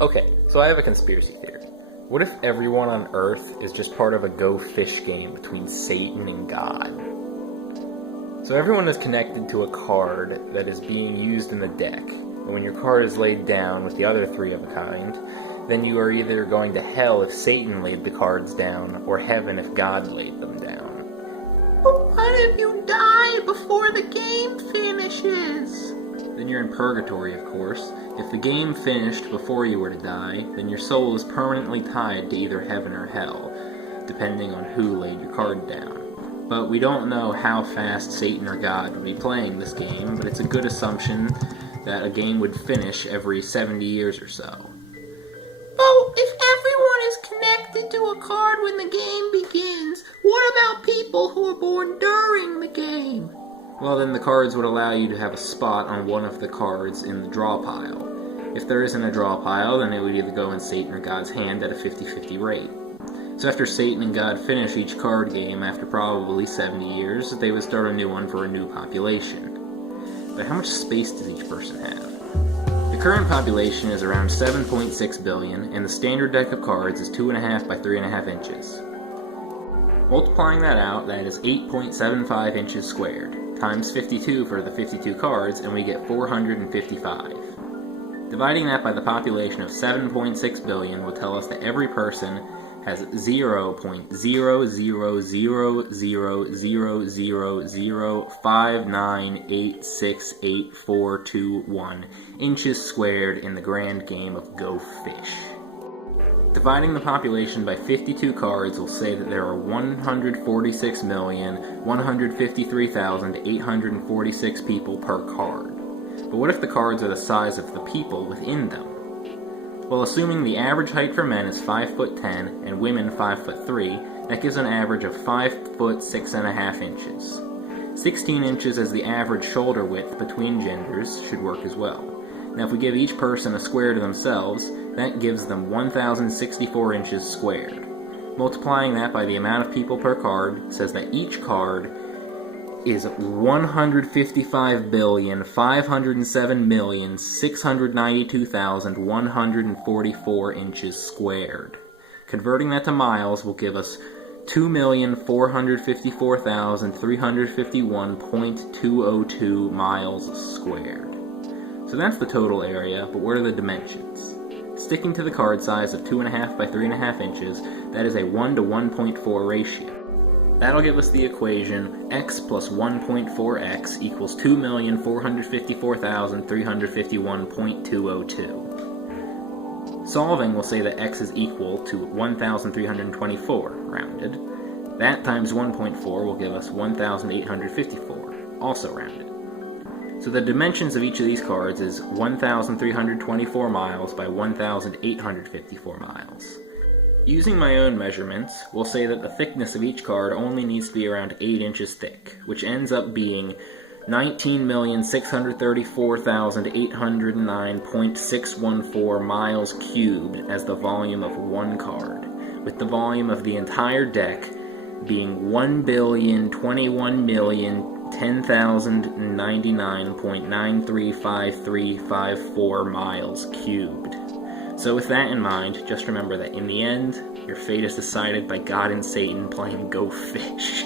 Okay, so I have a conspiracy theory. What if everyone on Earth is just part of a Go Fish game between Satan and God? So everyone is connected to a card that is being used in the deck, and when your card is laid down with the other three of a kind, then you are either going to hell if Satan laid the cards down, or heaven if God laid them down. But what if you die before the game finishes? Then you're in purgatory, of course. If the game finished before you were to die, then your soul is permanently tied to either heaven or hell, depending on who laid your card down. But we don't know how fast Satan or God would be playing this game, but it's a good assumption that a game would finish every 70 years or so. But if everyone is connected to a card when the game begins, what about people who are born during the game? Well, then the cards would allow you to have a spot on one of the cards in the draw pile. If there isn't a draw pile, then it would either go in Satan or God's hand at a 50-50 rate. So after Satan and God finish each card game after probably 70 years, they would start a new one for a new population. But how much space does each person have? The current population is around 7.6 billion, and the standard deck of cards is 2.5 by 3.5 inches. Multiplying that out, that is 8.75 inches squared, times 52 for the 52 cards, and we get 455. Dividing that by the population of 7.6 billion will tell us that every person has 0.0000059868421 inches squared in the grand game of Go Fish. Dividing the population by 52 cards will say that there are 146,153,846 people per card. But what if the cards are the size of the people within them? Well, assuming the average height for men is 5'10" and women 5'3", that gives an average of 5'6.5" inches. 16 inches as the average shoulder width between genders should work as well. Now if we give each person a square to themselves, that gives them 1,064 inches squared. Multiplying that by the amount of people per card says that each card is 155,507,692,144 inches squared. Converting that to miles will give us 2,454,351.202 miles squared. So that's the total area, but what are the dimensions? Sticking to the card size of 2.5 by 3.5 inches, that is a 1 to 1.4 ratio. That'll give us the equation x plus 1.4x equals 2,454,351.202. Solving will say that x is equal to 1,324, rounded. That times 1.4 will give us 1,854, also rounded. So the dimensions of each of these cards is 1,324 miles by 1,854 miles. Using my own measurements, we'll say that the thickness of each card only needs to be around 8 inches thick, which ends up being 19,634,809.614 miles cubed as the volume of one card, with the volume of the entire deck being 1,021,010,099.935354 miles cubed. So with that in mind, just remember that in the end, your fate is decided by God and Satan playing Go Fish.